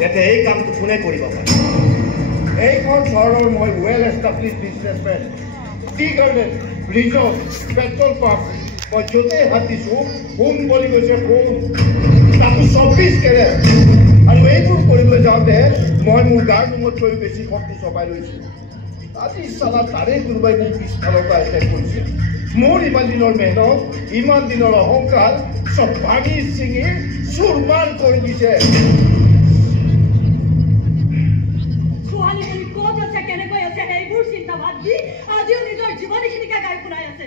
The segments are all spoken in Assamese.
ইয়াতে এই কামটো কোনে কৰিব পাৰে এইখন চহৰৰ মই well establish businessmen tea garden resort petrol pump মই য'তেই হাত দিছোঁ সোণ বুলি কৈছে সোণ তাকো 24 কেৰেট আৰু এইবোৰ কৰিবলৈ যাওঁতে মই মোৰ গাৰ নোমতকৈ বেছি শক্তি চপাই লৈছোঁ আজি চালা তাৰে কোনোবাই মোক পিছফালৰ পৰা এটেক কৰিছে মোৰ ইমান দিনৰ মেহনত ইমান দিনৰ অহংকাৰ চব ভাঙি চিঙি চুৰমাৰ কৰি দিছে ছোৱালীজনী ক'ত আছে কেনেকৈ আছে সেইবোৰ চিন্তা বাদ দি আজিও নিজৰ জীৱনীখিনিকে গাই শুনাই আছে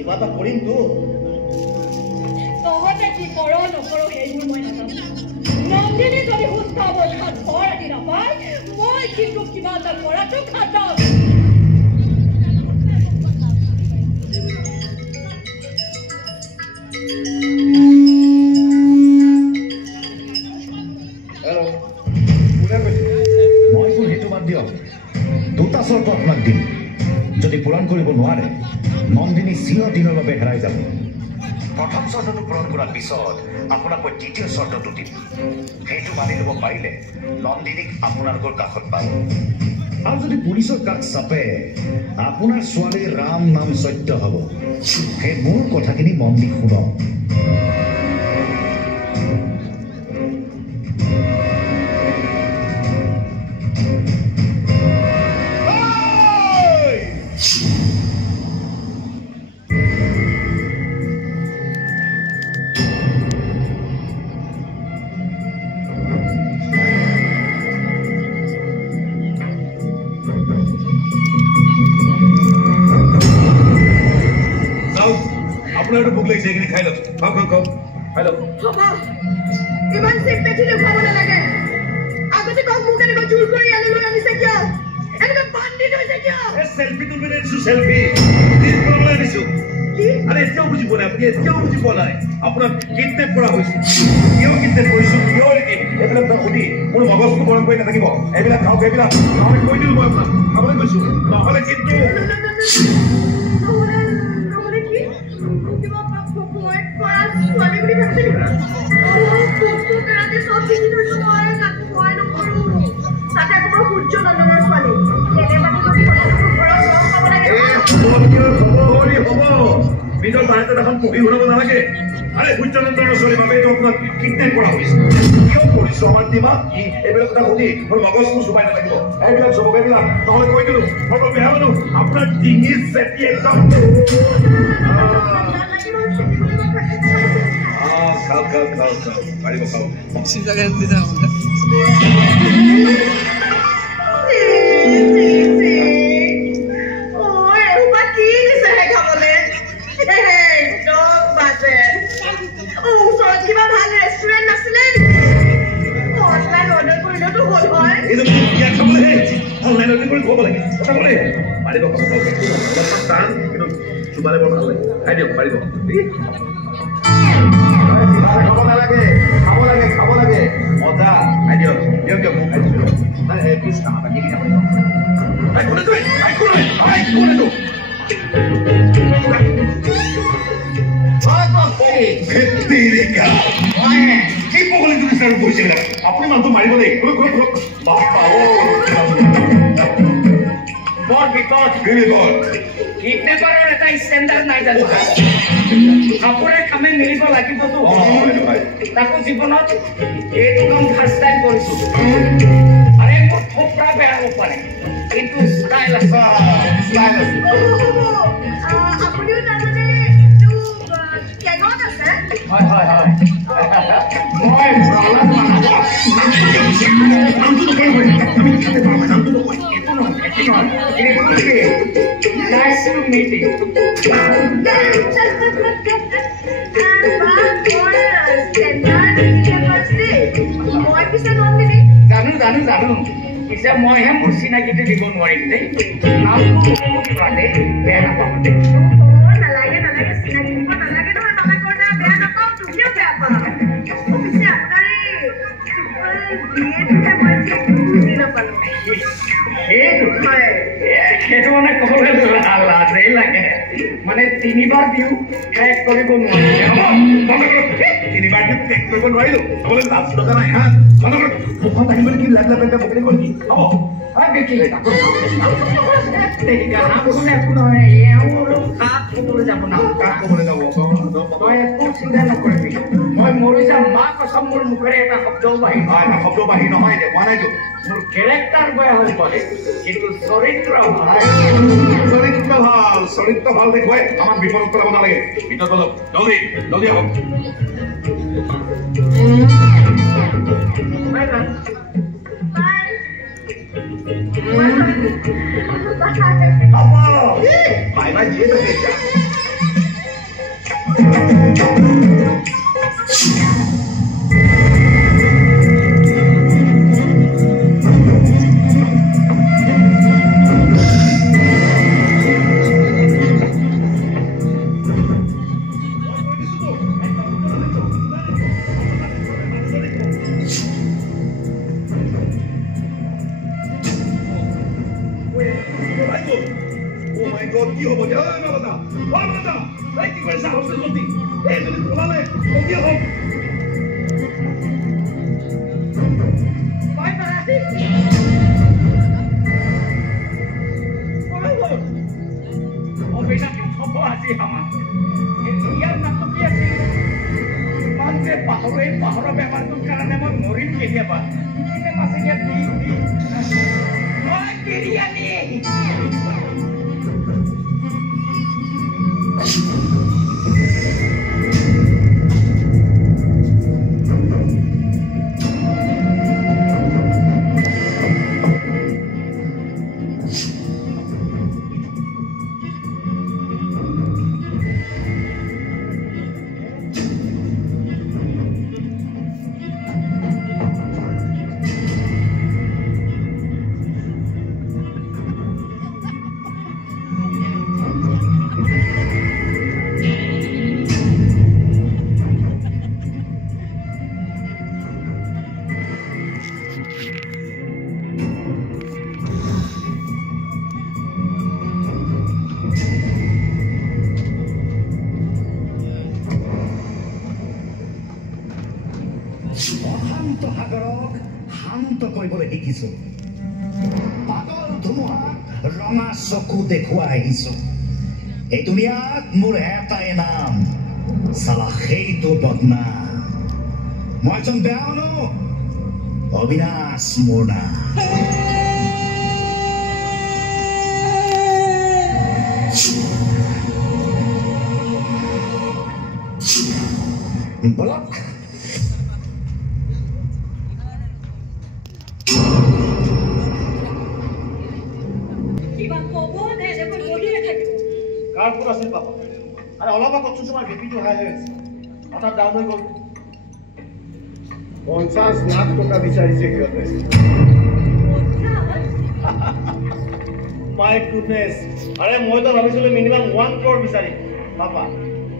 কিবা এটা কৰিমতো তহঁতে কি কৰ নকৰ সেইবোৰ মই নাজানো নন্দিনী যদি সুস্থ অৱস্থাত ঘৰ আদি নাপায় মই কিন্তু কিবা এটা কৰাটো খাটক মইতো সেইটো বাদ দিয়ক দুটা চৰ্ত আপোনাক দিম যদি পূৰণ কৰিব নোৱাৰে নন্দিনী চিৰদিনৰ বাবে হেৰাই যাব প্ৰথম চৰ্তটো পূৰণ কৰাৰ পিছত আপোনাক মই দ্বিতীয় চৰ্তটো দিম সেইটো মানি ল'ব পাৰিলে নন্দিনীক আপোনালোকৰ কাষত পাব আৰু যদি পুলিচৰ কাষ চাপে আপোনাৰ ছোৱালীৰ ৰাম নাম সত্য হ'ব সেই মোৰ কথাখিনি মন দি শুনক আপনার ভোক লাগিছে এখানে খাই লওক খাও খাও খাও খাই লওক বাবা ইমান সিম্পে ঠিক খাব নালাগে আগতে কম মুখে নিব জোৰ কৰি আনি লৈ আনিছে কিয় এনেকা বান্দিত হৈছে কিয় এ সেলফি তুলবে না সেলফি দিস প্রবলেম দিছো কি আরে এতিয়াও বুঝি পোৱা নাই আপুনি এতিয়াও বুঝি পোৱা নাই আপোনাক কিডনেপ কৰা হৈছে কিয় কিডনেপ কৰিছো কিয় এটি এইবিলাক তো সুধি মোৰ মগজটো গৰম কৰি নাথাকিব এইবিলাক খাওক এইবিলাক মই কৈ দিলো মই আপোনাক খাবলৈ কৈছো নহলে কিন্তু নিজৰ বাহিৰত এখন পঢ়ি শুনাব নালাগে আৰে সূৰ্যনন্দনৰ ছোৱালী বাবে এইটো আপোনাক কিডনেপ কৰা হৈছে কিয় কৰিছো আমাৰ দিমাগ কি এইবিলাক কথা শুনি মোৰ মগজটো চুবাই নাথাকিব এইবিলাক চবক এইবিলাক নহ'লে কৈ দিলো মই বেয়া মানুহ আপোনাৰ ডিঙি চেপি একদম খাও খাও খাও খাও পাৰিব খাও চিন্তাকে দি যাওঁ চুবালে বৰ ভাল লাগে খাই দিয়ক পাৰিব খাব নালাগে খাব লাগে মজা খাই দিয়ক দিয়ক দিয়ক মোক খাই দিয়ক প্লিজ খানা বাকি কিনে আপুনি মানুহটো মাৰিব দেই বৰ বিপদ কিডনেপাৰৰ এটা ষ্টেণ্ডাৰ্ড নাই জানো আপোনাৰ কামে মিলিব লাগিবতো তাকো জীৱনত এইটো কাম ফাৰ্ষ্ট টাইম কৰিছো আৰে মোৰ থোপৰা বেয়া হ'ব পাৰে কিন্তু ষ্টাইল আছে আপুনিও তাৰমানে এইটো কেগত আছে হয় হয় হয় মই নামটো নকয় আমি খাতে পাৰোঁ নামটো নকয় একো নহয় Nice to meet you. জানো পিছে মইহে মোৰ চিনাকিটো দিব নোৱাৰিম দেই নামটো বেয়া নাপাওঁ দেই নালাগে চিনাকি দিব নালাগে নহয় মানা কৰা বেয়া মানে 3 বাৰ দিও ক্ৰেক কৰিব নোৱাৰি তিনিবাৰ দিও ক্ৰেক কৰিব নোৱাৰিলো বোলে লাভ লগা নাই হা মুখত আহিব কি লাগ লাগ এটা বকৰি কৰি হ'ব দেখিলে তাকো তেতিয়া না বলে একো নহয় এও কাক ক'বলৈ যাব না কাক ক'বলৈ যাব তই একো চিন্তা নকৰিবি মই মৰি যাম মা কসম মোৰ মুখেৰে এটা শব্দও বাহিৰ এটা শব্দ বাহিৰ নহয় দেখুৱা নাইতো মোৰ কেৰেক্টাৰ বেয়া হৈ পৰে কিন্তু চৰিত্ৰ ভাল দেখুৱাই আমাক বিপদত পেলাব নালাগে ভিতৰত অলপ জলদি জলদি আহক বাই বাই দিয়ে থাকে এতিয়া কি হ'ব দিয়া মাতা মাতা কি কৰিছা হস্তে জলদি এই যদি ওলালে জলদি আহক বাই বাই অবিনাশী হ'ব আজি আমাৰ ইয়াৰ নামটো কি আছিল ইমান যে পাহৰৰ বেমাৰটোৰ কাৰণে মই মৰিম কেতিয়াবা কিনে মাছে ইয়াত বিৰিয়ানী সাগৰক শান্ত কৰিবলৈ শিকিছো পাগল ধুমুহাক ৰঙা চকু দেখুৱাই আহিছো এই দুনিয়াত মোৰ এটাই নাম চালা সেইটো বদনাম মই এজন বেয়া মানুহ অবিনাশ মোৰ নাম বলক কাৰ ক'ত আছিল পাপা আৰু অলপ আগত তোমাৰ বিপিটো হাই হৈ আছে হঠাৎ ডাউন হৈ গ'ল 50 লাখ টকা বিচাৰিছে সিহঁতে মাই গুডনেছ আৰে মইতো ভাবিছিলোঁ মিনিমাম 1 crore বিচাৰিম পাপা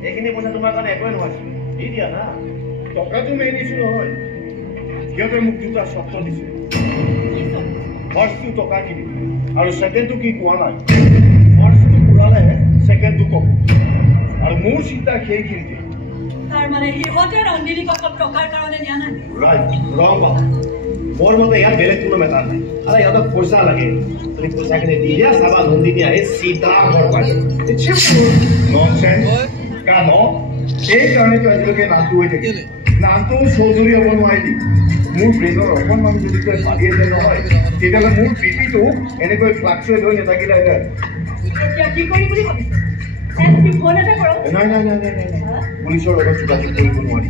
এইখিনি পইচা তোমাৰ কাৰণে একোৱে নহয় দি দিয়া না টকাটো মেইন ইছ্যু নহয় সিহঁতে মোক দুটা চৰ্ত দিছে ফাৰ্ষ্টটো টকা কিনি আৰু ছেকেণ্ডটো কি কোৱা নাই ফাৰ্ষ্টটো পুৰালেহে ছেকেণ্ডটো ক'ব আৰু মোৰ চিন্তা সেইখিনিতে তাৰ মানে সিহঁতে ৰঞ্জিনী কাকত টকাৰ কাৰণে নিয়া নাই ৰাইট ৰং বাবা মোৰ মতে ইয়াত বেলেগ কোনো মেটাৰ নাই আৰু সিহঁতক পইচা লাগে তুমি পইচাখিনি দি দিয়া চাবা নন্দিনী আহি চিধা ঘৰ পাই ননচেন্স কাৰণ সেইকাৰণেতো আজিলৈকে নামটো হৈ থাকিল নামটো চৌধুৰী হ'ব নোৱাৰিলি মোৰ ব্ৰেইনৰ অকণমান যদি তই পালি আছে নহয় তেতিয়াহ'লে মোৰ বিপিটো এনেকৈ ফ্লাকচুৱেট হৈ নাথাকিলে এতিয়া কি কৰিম বুলি ভাবিছে ফোন এটা কৰক নাই পুলিচৰ লগত যোগাযোগ কৰিব নোৱাৰি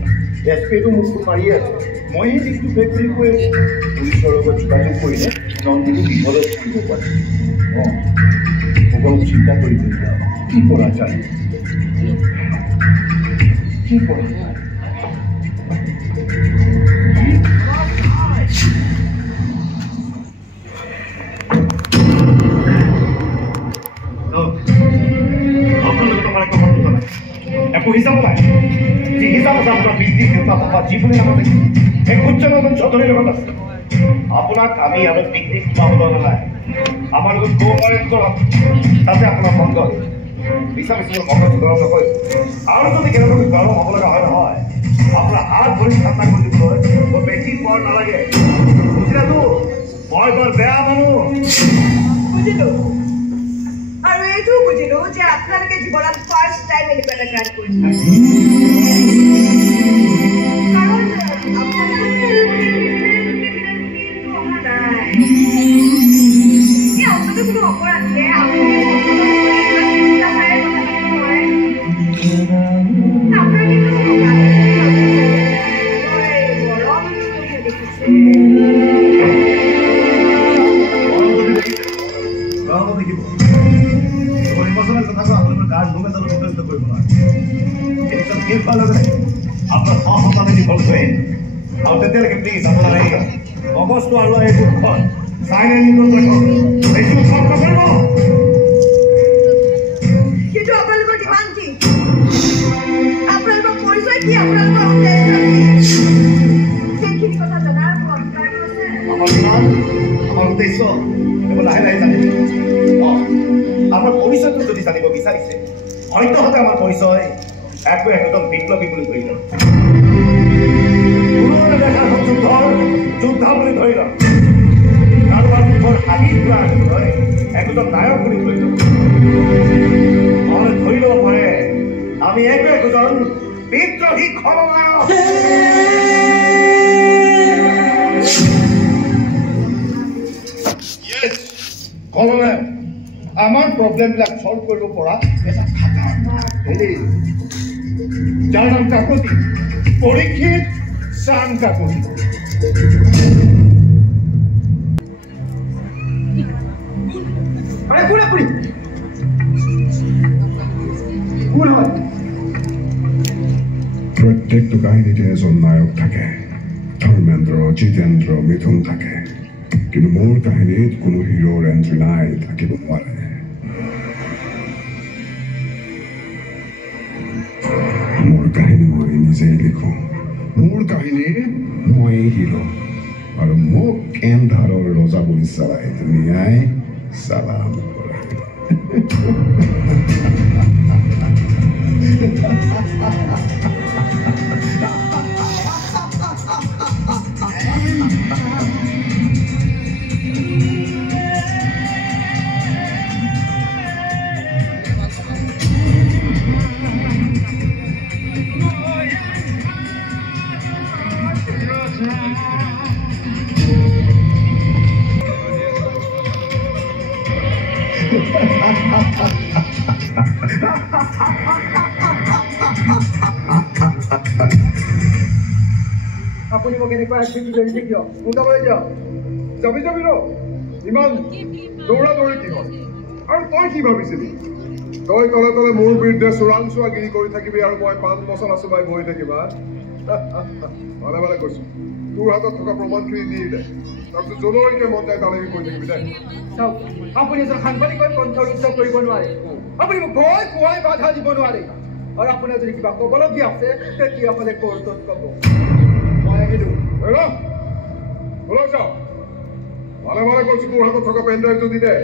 এছপিটো মোক ফোন মাৰিয়ে আছে মই সেই দিনটো ফেক বুলি কৈ আছো পুলিচৰ লগত যোগাযোগ কৰিলে নন্দিনী বিপদত থাকিব পাৰে অঁ মোক অলপ চিন্তা কৰিব কি কৰা যায় কি কৰা যায় একো হিচাপ নাই যি হিচাপ আছে আপোনাৰ বৃদ্ধি দেউতা পাপা যিকোনো নামত এই সূৰ্যনন্দন চৌধুৰীৰ লগত আছে আপোনাক আমি আৰু পিকনিক খুৱাবলৈ নালাগে আমাৰ লগত কোঅপাৰেট কৰক তাতে আপোনাৰ মংগল বিচাৰিছো মোৰ মগজ গৰম নকৰিব আৰু যদি কেনেবাকৈ গৰম হ'ব লগা হয় নহয় আপোনাৰ হাত ভৰি ঠাণ্ডা কৰি দিবলৈ মোৰ বেছি পৰ নালাগে বুজিলাতো মই বৰ বেয়া মানুহ বুজিলো আৰু এইটো বুজিলো যে আপোনালোকে জীৱনত ফাৰ্ষ্ট টাইম এনেকুৱা এটা কাম কৰিছে কাৰণ আপোনালোকে কোনো অপৰাধীয়ে আপনাৰ সন্তানে বিফল হয়ে আৰ তেতিয়ালৈকে প্লিজ আপনাৰ এই মগজটো আৰু এই দুখন সাইলেন্ট ৰাখক বেছি উৎসৱ নকৰিব কিন্তু আপোনালোকৰ ডিমাণ্ড কি আপোনালোকৰ পৰিচয় কি আপোনালোকৰ উদ্দেশ্য কি সেইখিনি কথা জনাৰ অধিকাৰ আছে আমাৰ ডিমাণ্ড আমাৰ উদ্দেশ্য এবাৰ লাহে লাহে জানিব আমাৰ পৰিচয়টো যদি জানিব বিচাৰিছে অন্যহাতে আমাৰ পৰিচয় একদম বিপ্লবী বুলি ধৰি লওক পুৰণি দেখা যোদ্ধা বুলি ধৰি লওক কাৰোবাৰ মুখৰ হাঁহি ফুৰা হয় একদম নায়ক বুলি ধৰি লওক ধৰি ল'ব পাৰে আমি একজন বিদ্ৰোহী খলনায়ক খলনায়ক আমাৰ প্ৰব্লেমবিলাক সলভ কৰিব পৰা এটা খাতাৰনাক হেৰি যাৰ নাম কাকতি পৰীক্ষিত সান কাকতি আৰে কোন আপনি কোন হয় প্ৰত্যেকটো কাহিনীতে এজন নায়ক থাকে ধৰ্মেন্দ্ৰ জিতেন্দ্ৰ মিথুন থাকে কিন্তু মোৰ কাহিনীত কোনো হিৰোৰ এন্ট্ৰি নাই থাকিব নোৱাৰে মোৰ কাহিনী মই নিজেই লিখো মোৰ কাহিনী মই হিৰো আৰু মোক এন্ধাৰৰ ৰজা বুলি চালাই দুনিয়াই সালাম কৰে আপুনি মোক এনেকুৱা এক্টিভিটি কৰিছে কিয় মোক যাবলৈ দিয়ক যাবি যাবি ৰ ইমান দৌৰা দৌৰি কি হয় আৰু তই কি ভাবিছিলি তই তলে তলে মোৰ বিৰুদ্ধে চোৰাংচোৱাগিৰি কৰি থাকিবি আৰু মই পাণ মছলা চুবাই বহি থাকিবা ভালে ভালে কৈছো তোৰ হাতত থকা প্ৰমাণখিনি দি দে তাৰপিছত যলৈকে মন যায় তালৈকে কৈ থাকিবি দে চাওক আপুনি এজন সাংবাদিকৰ কণ্ঠ ৰুদ্ধ কৰিব নোৱাৰে আপুনি মোক ভয় খুৱাই বাধা দিব নোৱাৰে আৰু আপোনাৰ যদি কিবা ক'বলগীয়া আছে তেতিয়াহ'লে কোৰ্টত ক'ব মই আহিলোঁ ওলাই যাও ভালে ভালে কৈছো তোৰ হাতত থকা পেনড্ৰাইভটো দি দে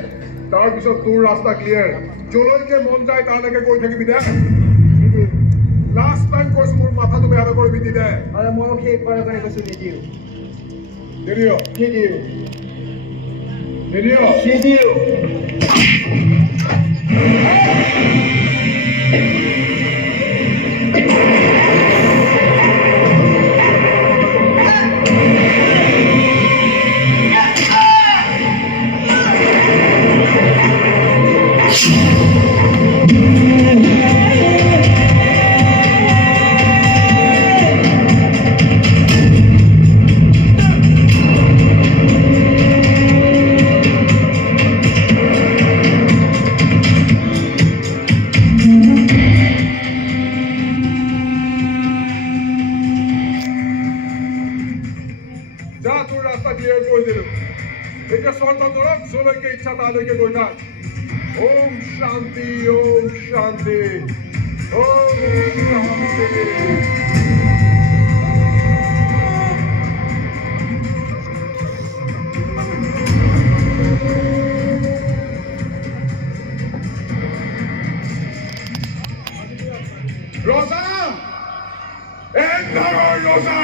তাৰপিছত তোৰ ৰাস্তা ক্লিয়াৰ যলৈকে মন যায় তালৈকে কৈ থাকিবি দে লাষ্ট টাইম কৈছো মোৰ মাথাটো বেয়া নকৰিবি দি দে আৰু মই শেষবাৰৰ কাৰণে কৈছোঁ নিদিওঁ নিদিয় নিদিওঁ নিদিয় নিদিওঁ Om Shanti, Om Shanti, Om Shanti. ৰজা এক ধৰণৰ ৰজা